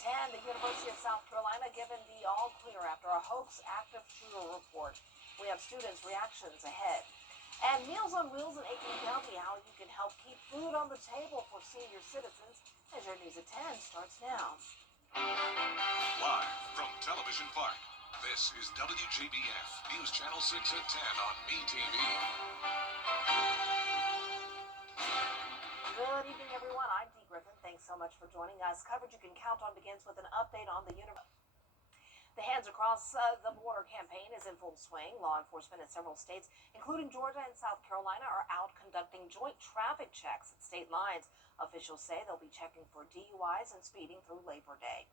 10, the University of South Carolina given the all clear after a hoax active shooter report. We have students' reactions ahead. And Meals on Wheels in Aiken County, how you can help keep food on the table for senior citizens as your News at 10 starts now. Live from Television Park, this is WJBF News Channel 6 at 10 on MeTV. Good evening, everyone. I'm Dee Griffin. Thanks so much for joining us. Coverage you can count on begins with an update on the university. The Hands Across the Border campaign is in full swing. Law enforcement in several states, including Georgia and South Carolina, are out conducting joint traffic checks at state lines. Officials say they'll be checking for DUIs and speeding through Labor Day.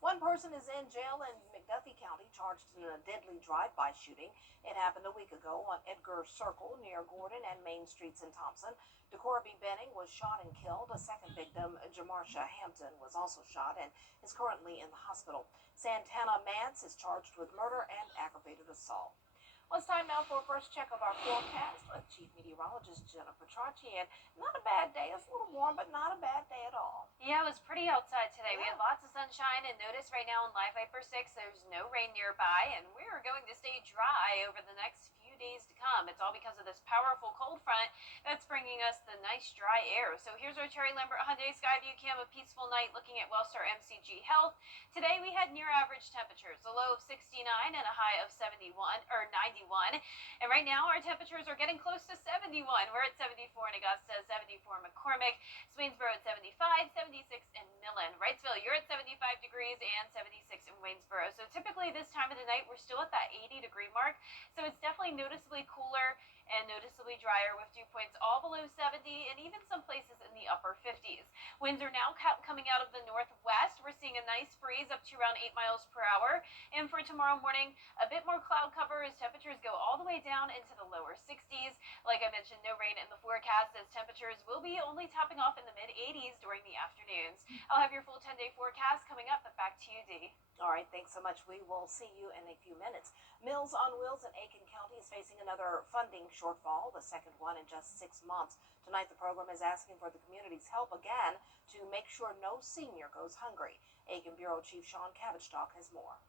One person is in jail in McDuffie County charged in a deadly drive-by shooting. It happened a week ago on Edgar Circle near Gordon and Main Streets in Thompson. DeCorby Benning was shot and killed. A second victim, Jamarsha Hampton, was also shot and is currently in the hospital. Santana Mance is charged with murder and aggravated assault. Well, it's time now for a first check of our forecast with Chief Meteorologist Jennifer Tracci. And not a bad day. It's a little warm, but not a bad day at all. Yeah, it was pretty outside today. We had lots of sunshine, and notice right now on Live Viper 6, there's no rain nearby, and we're going to stay dry over the next few days to come. It's all because of this powerful cold front that's bringing us the nice dry air. So here's our Cherry Lambert Hyundai Skyview Cam, a peaceful night looking at Wellstar MCG Health. Today we had near average temperatures, a low of 69 and a high of 91 or 91. And right now our temperatures are getting close to 71. We're at 74 in Augusta, 74 in McCormick, Swainsboro at 75, 76 in Millen. Wrightsville, you're at 75 degrees and 76 in Waynesboro. So typically this time of the night, we're still at that 80-degree mark. So it's definitely noticeably cooler and noticeably drier with dew points all below 70 and even some places in the upper 50s. Winds are now coming out of the northwest. We're seeing a nice breeze up to around 8 miles per hour. And for tomorrow morning, a bit more cloud cover as temperatures go all the way down into the lower 60s. Like I mentioned, no rain in the forecast as temperatures will be only topping off in the mid-80s during the afternoons. I'll have your full 10-day forecast coming up, but back to you, Dee. All right, thanks so much. We will see you in a few minutes. Meals on Wheels in Aiken County is facing another funding shortfall, the second one in just 6 months. Tonight, the program is asking for the community's help again to make sure no senior goes hungry. Aiken Bureau Chief Sean Cabbage-Stock has more.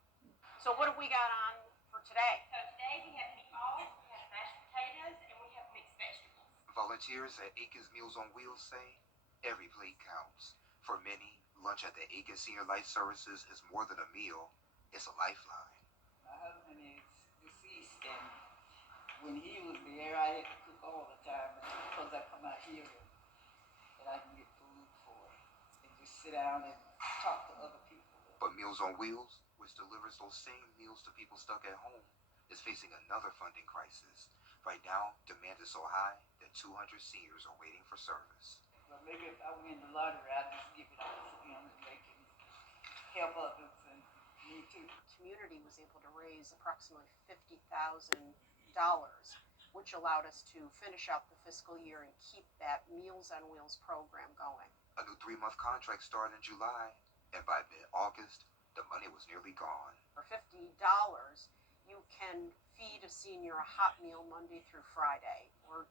So what have we got on for today? So today we have meatballs, we have mashed potatoes, and we have mixed vegetables. Volunteers at Aiken's Meals on Wheels say every plate counts. For many, lunch at the Aiken Senior Life Services is more than a meal, it's a lifeline. My husband is deceased, and when he was there, I had to cook all the time because I come out here and I can get food for and just sit down and talk to other people. But Meals on Wheels, which delivers those same meals to people stuck at home, is facing another funding crisis. Right now, demand is so high that 200 seniors are waiting for service. But maybe if I win the lottery, I'll just give it out to them and they can help others and me too. The community was able to raise approximately $50,000, which allowed us to finish out the fiscal year and keep that Meals on Wheels program going. A new 3-month contract started in July, and by mid-August, the money was nearly gone. For $50, you can feed a senior a hot meal Monday through Friday, or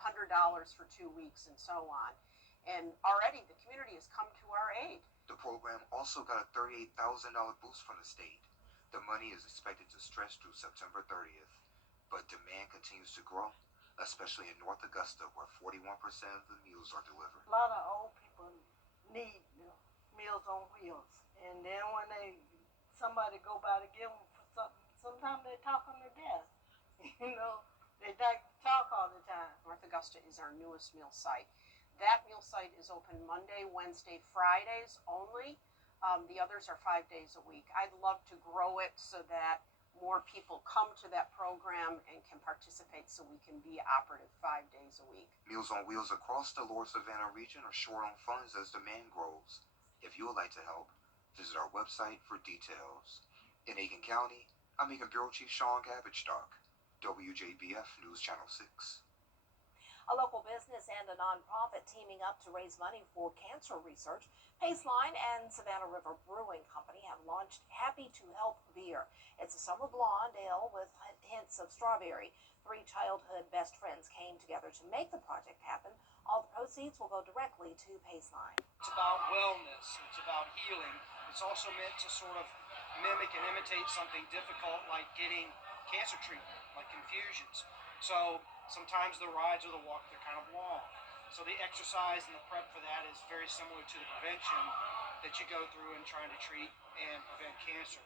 $100 for 2 weeks, and so on. And already the community has come to our aid. The program also got a $38,000 boost from the state. The money is expected to stretch through September 30th, but demand continues to grow, especially in North Augusta, where 41% of the meals are delivered. A lot of old people need Meals on Wheels, and then when somebody go by to give them for something, sometimes they talk on their desk. They like to talk all the time. North Augusta is our newest meal site. That meal site is open Monday, Wednesday, Fridays only. The others are 5 days a week. I'd love to grow it so that more people come to that program and can participate so we can be operative 5 days a week. Meals on Wheels across the Lower Savannah region are short on funds as demand grows. If you would like to help, visit our website for details. In Aiken County, I'm Aiken Bureau Chief Sean Cabbage-Stock, WJBF News Channel 6. A local business and a nonprofit teaming up to raise money for cancer research. Paceline and Savannah River Brewing Company have launched Happy to Help beer. It's a summer blonde ale with hints of strawberry. 3 childhood best friends came together to make the project happen. All the proceeds will go directly to Paceline. It's about wellness. It's about healing. It's also meant to sort of mimic and imitate something difficult like getting cancer treatment, like infusions. So sometimes the rides or the walk, they're kind of long. So the exercise and the prep for that is very similar to the prevention that you go through in trying to treat and prevent cancer.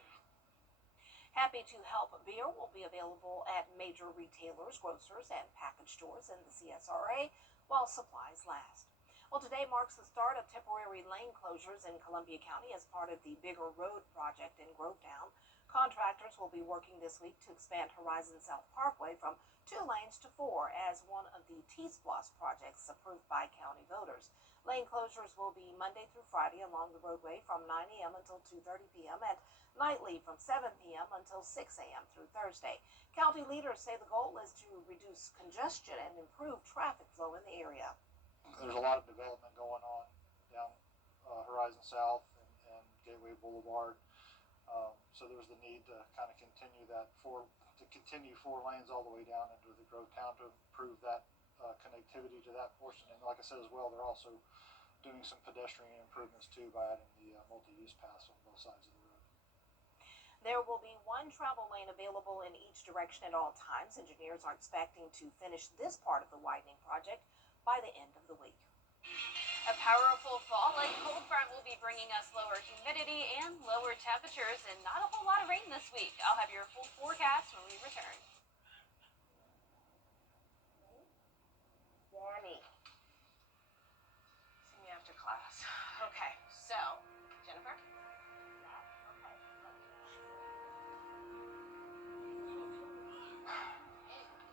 Happy to Help beer will be available at major retailers, grocers, and package stores in the CSRA while supplies last. Well, today marks the start of temporary lane closures in Columbia County as part of the Bigger Road project in Grovetown. Contractors will be working this week to expand Horizon South Parkway from 2 lanes to 4 as one of the T-Splosh projects approved by county voters. Lane closures will be Monday through Friday along the roadway from 9 a.m. until 2:30 p.m. and nightly from 7 p.m. until 6 a.m. through Thursday. County leaders say the goal is to reduce congestion and improve traffic flow in the area. There's a lot of development going on down Horizon South and Gateway Boulevard. So there's the need to kind of continue 4 lanes all the way down into the Grovetown to improve that connectivity to that portion. And like I said as well, they're also doing some pedestrian improvements too by adding the multi-use paths on both sides of the road. There will be 1 travel lane available in each direction at all times. Engineers are expecting to finish this part of the widening project by the end of the week. A powerful fall-like cold front will be bringing us lower humidity and lower temperatures and not a whole lot of rain this week. I'll have your full forecast when we return. Danny. See me after class. Okay, so, Jennifer?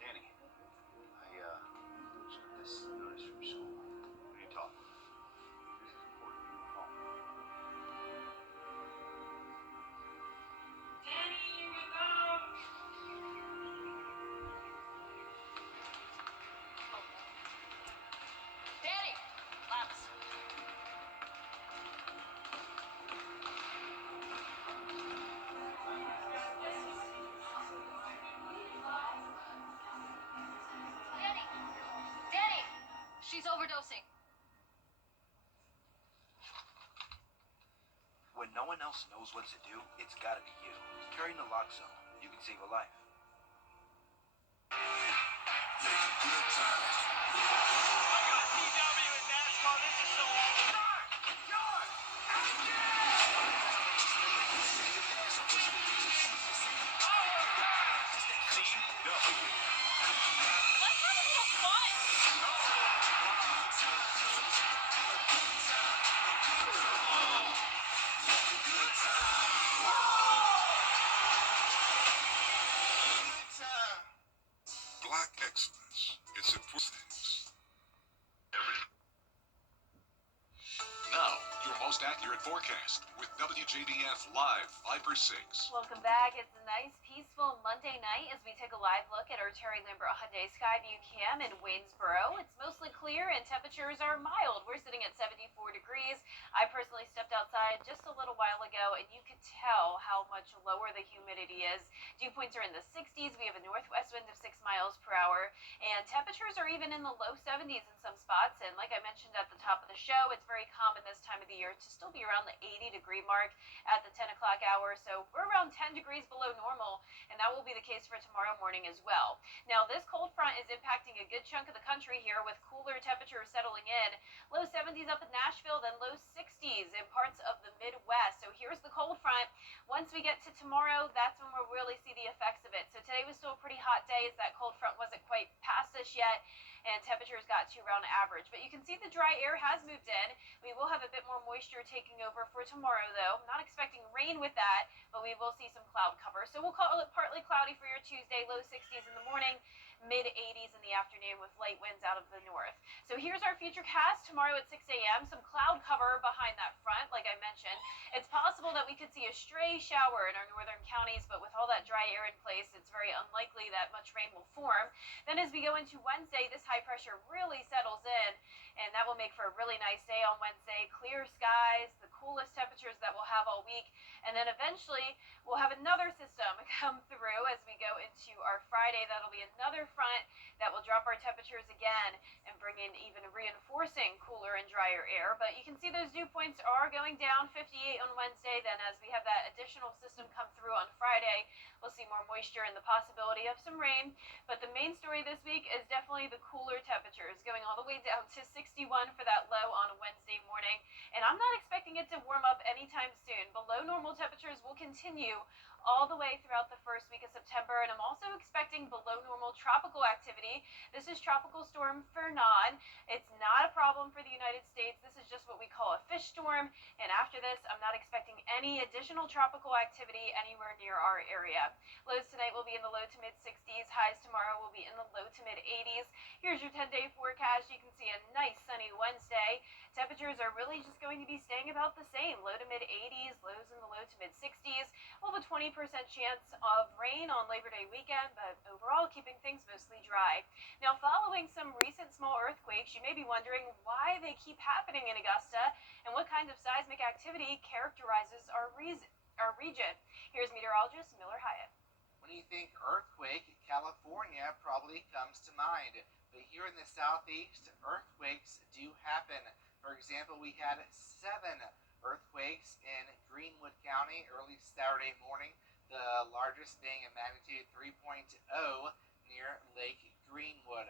Danny, I just this notice from school. What are you talking about? This is important. You call. Danny, you can come. Danny! Labs. Danny! Danny! She's overdosing. When no one else knows what to do, it's gotta be you. Carry naloxone. You can save a life. Let's have a little fun! Black excellence. It's important things. Now, your most accurate forecast with WJBF Live Viper 6. Welcome back. It's a nice, peaceful Monday night as we take a live look at our Terry Lambert Hyundai Skyview Cam in Waynesboro. It's mostly clear and temperatures are mild. We're sitting at 74 degrees. I personally stepped outside just a little while ago and you could tell how much lower the humidity is. Dew points are in the 60s. We have a northwest wind of 6 miles per hour and temperatures are even in the low 70s in some spots. And like I mentioned at the top of the show, it's very common this time of the year to still be around the 80-degree mark at the 10 o'clock hour. So we're around 10 degrees below normal, and that will be the case for tomorrow morning as well. Now, this cold front is impacting a good chunk of the country here with cooler temperatures settling in. Low 70s up in Nashville, then low 60s in parts of the Midwest. So here's the cold front. Once we get to tomorrow, that's when we'll really see the effects of it. So today was still a pretty hot day as that cold front wasn't quite past us yet, and temperatures got to around average. But you can see the dry air has moved in. We will have a bit more moisture taking over for tomorrow, though. I'm not expecting rain with that, but we will see some cloud cover. So we'll call it partly cloudy for your Tuesday, low 60s in the morning, mid 80s in the afternoon with light winds out of the north. So here's our future cast tomorrow at 6 a.m. Some cloud cover behind that front, like I mentioned. It's possible that we could see a stray shower in our northern counties, but with all that dry air in place, it's very unlikely that much rain will form. Then as we go into Wednesday, this high pressure really settles in, and that will make for a really nice day on Wednesday. Clear skies, the coolest temperatures that we'll have all week, and then eventually we'll have another system come through as we go into our Friday. That'll be another front That will drop our temperatures again and bring in even reinforcing cooler and drier air. But you can see those dew points are going down, 58 on Wednesday. Then as we have that additional system come through on Friday, we'll see more moisture and the possibility of some rain. But the main story this week is definitely the cooler temperatures, going all the way down to 61 for that low on Wednesday morning. And I'm not expecting it to warm up anytime soon. Below normal temperatures will continue all the way throughout the first week of September, and I'm also expecting below normal tropical activity. This is Tropical Storm Fernand. It's not a problem for the United States. This is just what we call a fish storm, and after this, I'm not expecting any additional tropical activity anywhere near our area. Lows tonight will be in the low to mid 60s. Highs tomorrow will be in the low to mid 80s. Here's your 10-day forecast. You can see a nice sunny Wednesday. Temperatures are really just going to be staying about the same, low to mid 80s, lows in the low to mid 60s. We'll have a 20% chance of rain on Labor Day weekend, but overall keeping things mostly dry. Now, following some recent small earthquakes, you may be wondering why they keep happening in Augusta and what kind of seismic activity characterizes our region. Here's meteorologist Miller Hyatt. When you think earthquake, California probably comes to mind. But here in the southeast, earthquakes do happen. For example, we had 7 earthquakes in Greenwood County early Saturday morning, the largest being a magnitude 3.0 near Lake Greenwood.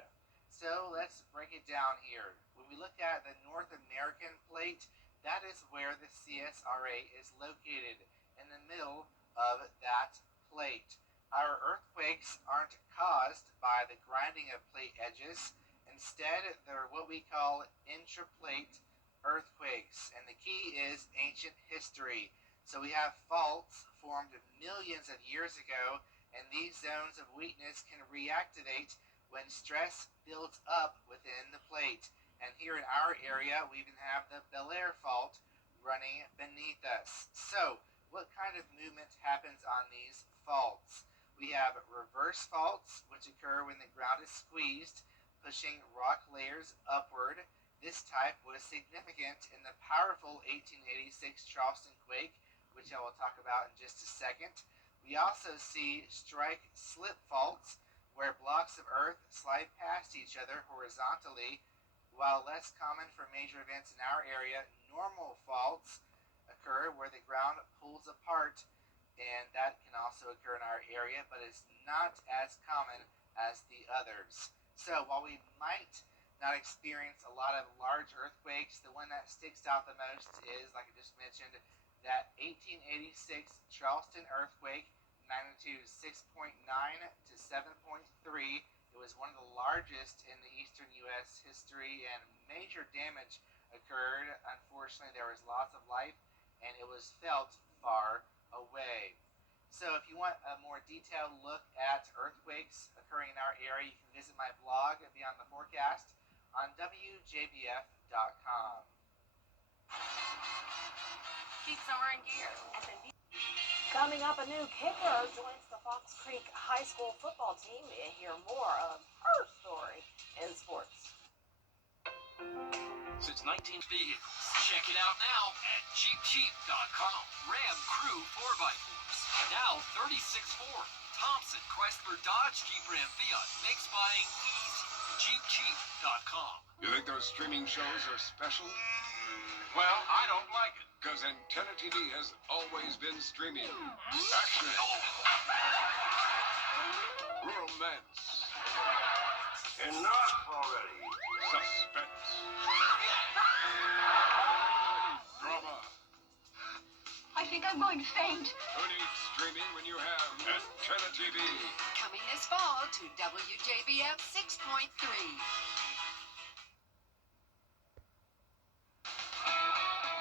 So let's break it down here. When we look at the North American plate, that is where the CSRA is located, in the middle of that plate. Our earthquakes aren't caused by the grinding of plate edges. Instead, they're what we call intraplate earthquakes, and the key is ancient history. So we have faults formed millions of years ago, and these zones of weakness can reactivate when stress builds up within the plate. And here in our area, we even have the Bel Air Fault running beneath us. So what kind of movement happens on these faults? We have reverse faults, which occur when the ground is squeezed, pushing rock layers upward. This type was significant in the powerful 1886 Charleston quake, which I will talk about in just a second. We also see strike-slip faults, where blocks of earth slide past each other horizontally. While less common for major events in our area, normal faults occur where the ground pulls apart, and that can also occur in our area, but is not as common as the others. So while we might not experience a lot of large earthquakes, the one that sticks out the most is, like I just mentioned, that 1886 Charleston earthquake, magnitude 6.9 to 7.3. It was one of the largest in the eastern U.S. history, and major damage occurred. Unfortunately, there was loss of life, and it was felt far away. So if you want a more detailed look at earthquakes occurring in our area, you can visit my blog, Beyond the Forecast, on WJBF.com. Keep summer in gear. Coming up, a new kicker joins the Fox Creek High School football team. You hear more of her story in sports. Since 19 vehicles. Check it out now at JeepCheap.com. Ram Crew 4x4s. Now 36 Ford, Thompson, Chrysler, Dodge, Jeep, Ram, Fiat makes buying easy. JeepCheap.com. You think those streaming shows are special? Well, I don't like it, because Antenna TV has always been streaming. Action. Romance. Enough already. Suspense. Drama. I think I'm going to faint. Who needs streaming when you have Antenna TV? Coming this fall to WJBF 6.3.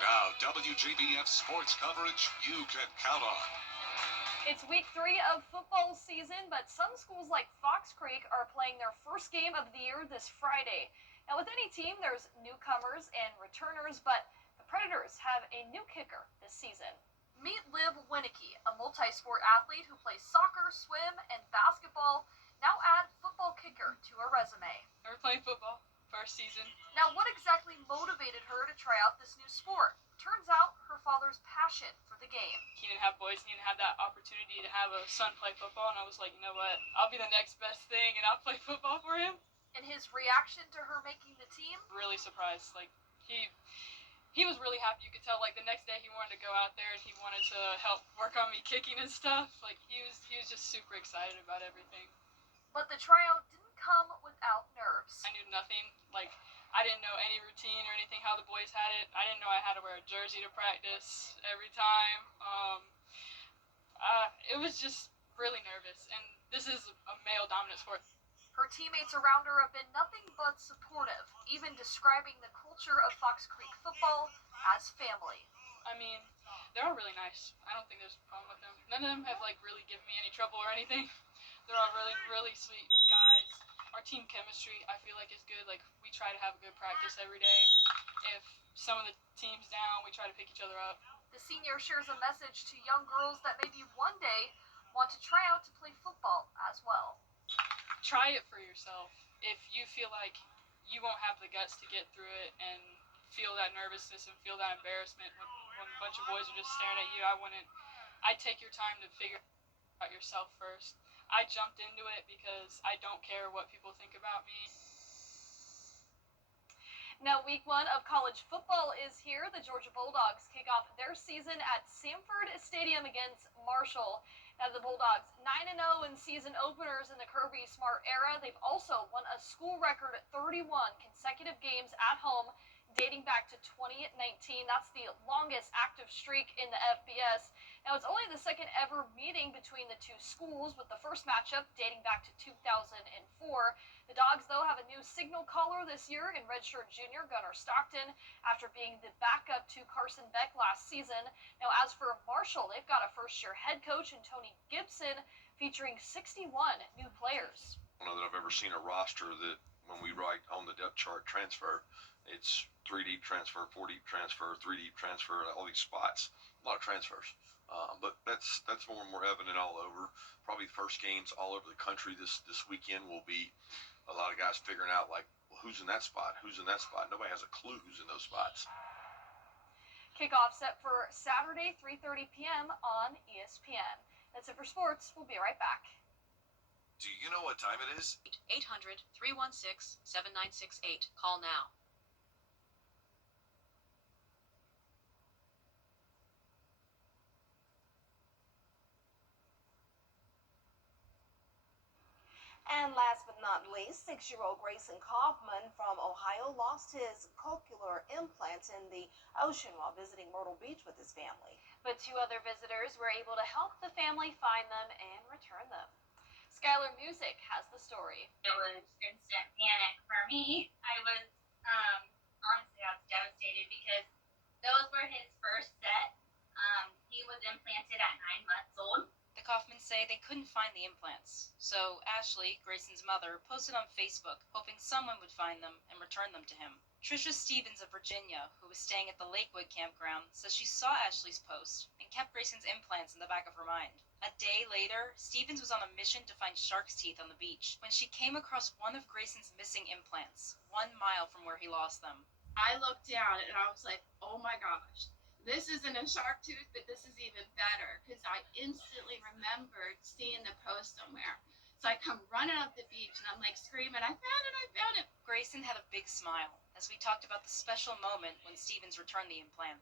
Now, WJBF sports coverage you can count on. It's week 3 of football season, but some schools like Fox Creek are playing their first game of the year this Friday. Now, with any team, there's newcomers and returners, but the Predators have a new kicker this season. Meet Liv Winicky, a multi-sport athlete who plays soccer, swim, and basketball. Now add football kicker to her resume. Never played football. First season. Now, what exactly motivated her to try out this new sport? Turns out her father's passion for the game. He didn't have boys always need to have that opportunity to have a son play football, and I was like, you know what, I'll be the next best thing, and I'll play football for him. And his reaction to her making the team? Really surprised. Like, he was really happy. You could tell, like, the next day he wanted to go out there and he wanted to help work on me kicking and stuff. Like, he was just super excited about everything. But the tryout didn't come without nerves. I knew nothing. Like, I didn't know any routine or anything, how the boys had it. I didn't know I had to wear a jersey to practice every time. It was just really nervous. And this is a male-dominant sport. Her teammates around her have been nothing but supportive, even describing the culture of Fox Creek football as family. I mean, they're all really nice. I don't think there's a problem with them. None of them have, like, really given me any trouble or anything. They're all really, really sweet guys. Our team chemistry, I feel like, is good. Like, we try to have a good practice every day. If some of the team's down, we try to pick each other up. The senior shares a message to young girls that maybe one day want to try out to play football as well. Try it for yourself. If you feel like you won't have the guts to get through it and feel that nervousness and feel that embarrassment when a bunch of boys are just staring at you, I'd take your time to figure out yourself first. I jumped into it because I don't care what people think about me. Now, week 1 of college football is here. The Georgia Bulldogs kick off their season at Sanford Stadium against Marshall. Now, the Bulldogs 9-0 in season openers in the Kirby Smart era. They've also won a school record 31 consecutive games at home, dating back to 2019. That's the longest active streak in the FBS. Now, it's only the second ever meeting between the two schools, with the first matchup dating back to 2004. The Dogs, though, have a new signal caller this year in redshirt junior Gunnar Stockton, after being the backup to Carson Beck last season. Now, as for Marshall, they've got a first-year head coach in Tony Gibson, featuring 61 new players. I don't know that I've ever seen a roster that, when we write on the depth chart transfer, it's 3 deep transfer, 4 deep transfer, 3 deep transfer, all these spots. A lot of transfers. But that's more and more evident all over. Probably the first games all over the country this weekend will be a lot of guys figuring out, like, well, who's in that spot? Who's in that spot? Nobody has a clue who's in those spots. Kickoff set for Saturday, 3:30 p.m. on ESPN. That's it for sports. We'll be right back. Do you know what time it is? 800-316-7968. Call now. And last but not least, 6-year-old Grayson Kaufman from Ohio lost his cochlear implants in the ocean while visiting Myrtle Beach with his family. But 2 other visitors were able to help the family find them and return them. Skylar Music has the story. It was instant panic for me. Honestly, I was devastated because those were his first set. He was implanted at 9 months old. The Kaufmans say they couldn't find the implants, so Ashley, Grayson's mother, posted on Facebook, hoping someone would find them and return them to him. Trisha Stevens of Virginia, who was staying at the Lakewood campground, says she saw Ashley's post and kept Grayson's implants in the back of her mind. A day later, Stevens was on a mission to find shark's teeth on the beach when she came across one of Grayson's missing implants, 1 mile from where he lost them. I looked down and I was like, oh my gosh. This isn't a shark tooth, but this is even better, because I instantly remembered seeing the post somewhere. So I come running up the beach and I'm like screaming, I found it. Grayson had a big smile as we talked about the special moment when Stevens returned the implant.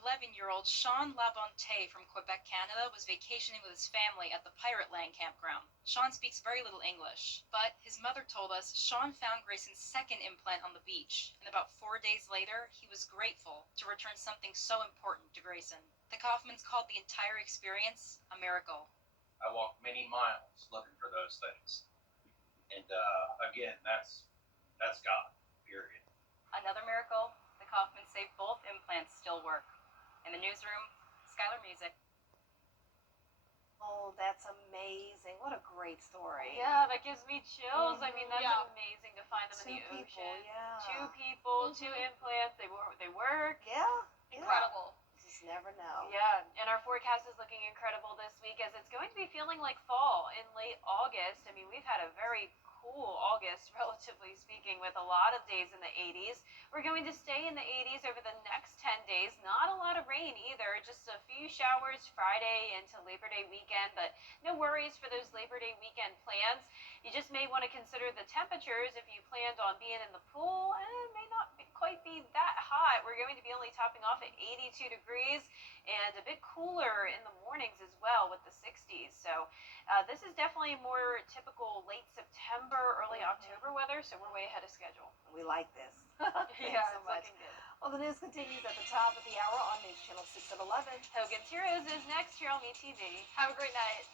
11-year-old Sean Labonte from Quebec, Canada, was vacationing with his family at the Pirate Land campground. Sean speaks very little English, but his mother told us Sean found Grayson's second implant on the beach, and about 4 days later, he was grateful to return something so important to Grayson. The Kaufmans called the entire experience a miracle. I walked many miles looking for those things, and again, that's God, period. Another miracle, the Kaufmans say both implants still work. In the newsroom, Skylar Music. Oh, that's amazing. What a great story. Yeah, that gives me chills. I mean, that's Yeah. amazing to find them in the Two people, ocean. yeah. 2 people, 2 implants. They work. Yeah. Incredible. Just never know. Yeah, and our forecast is looking incredible this week, as it's going to be feeling like fall in late August. I mean, we've had a very cool August, relatively speaking, with a lot of days in the 80s. We're going to stay in the 80s over the next 10 days. Not a lot of rain either, just a few showers Friday into Labor Day weekend, but no worries for those Labor Day weekend plans. You just may want to consider the temperatures if you planned on being in the pool. It may not quite be that hot. We're going to be only topping off at 82 degrees and a bit cooler in the mornings as well with the 60s. So this is definitely more typical late September, early October weather, so we're way ahead of schedule. We like this. Yeah, so it's much. looking good. Well, the news continues at the top of the hour on News Channel 6 at 11. Hogan's Heroes is next here on ETV. Have a great night.